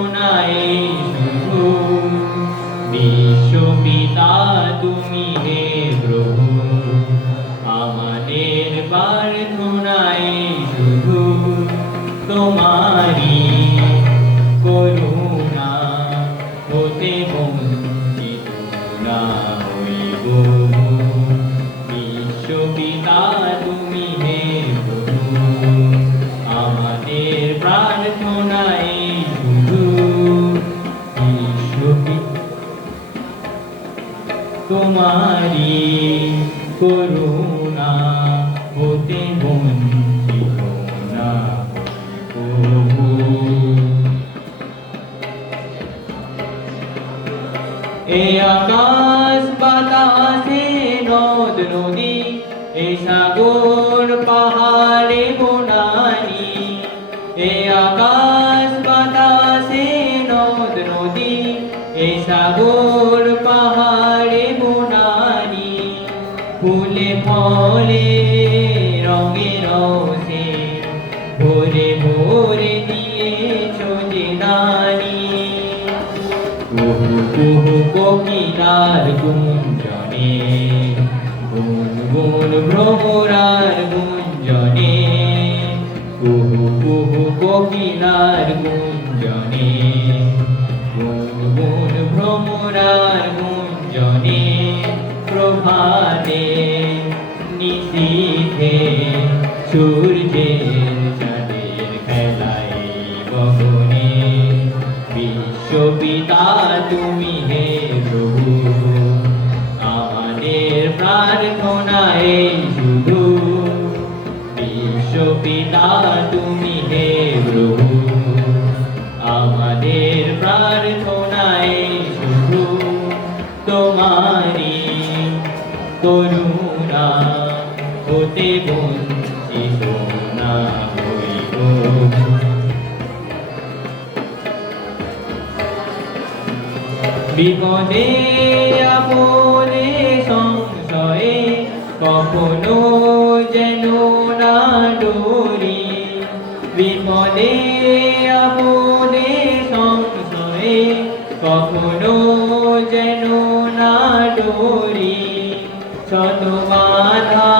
প্রার্থনায় শুধু বিশ্বপিতা তুমি হে প্রভু আমাদের প্রার্থনায় শুধু তোমারি করুণা হতে বঞ্চিত না হইব বিশ্বপিতা তুমি হে প্রভু আমাদের প্রার্থনায় শুধু তোমারি করুণা হতে বঞ্চিত না হইব এ আকাশ বাতাসে নদ নদী এ সাগর পাহাড়ে বনানি এ আকাশ বাতাসে নদ নদী এ সাগর পাহাড়ে বনানি ফুলে ফলে রঙে রসে ভরে ভরে দিয়েছ যে দানি কুহু কুহু কোকিলার গুঞ্জনে গুন গুন ভ্রমরার গুঞ্জনে কুহু কুহু কোকিলার গুঞ্জনে গুন গুন ভ্রমরার গুঞ্জনে প্রভাতে নিশীথে সূর্যের চাঁদের খেলায় গগনে বিশ্বপিতা তুমি হে প্রভু আমাদের প্রার্থনায় শুধু বিশ্বপিতা তুমি হে প্রভু আমাদের প্রার্থনায় শুধু তোমারি করুণা হতে বঞ্চিত না হইব বিপদে আপদে সংশয়ে কখনো যেন না ডরি বিপদে আপদে সংশয়ে কখনো যেন না ডরি শত বাধা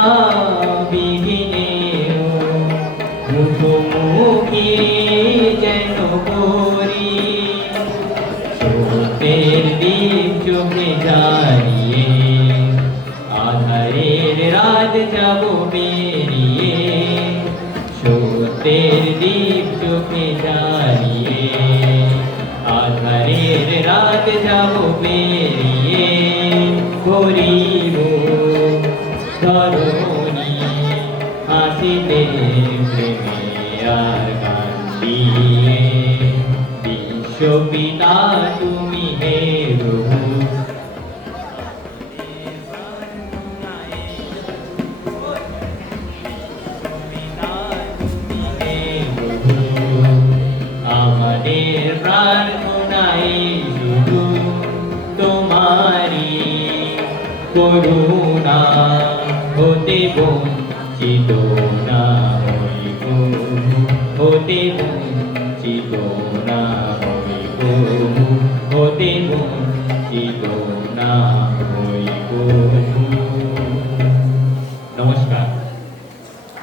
বিঘিনে মুখোমুখি যেন করি সত্যের দ্বীপ চোখে দাঁড়িয়ে আধারের রাত যাব পেরিয়ে সত্যের দ্বীপ চোখে দাঁড়িয়ে আধারের রাত যাব পেরিয়ে করিব ধরণী হাসিতে প্রেমে আর কান্দিয়ে বিশ্বপিতা তুমি হে প্রভু আমাদের প্রার্থনায় শুধু তোমারি করুণা হতে বঞ্চিত না হইব হতে বঞ্চিত না হইব হতে বঞ্চিত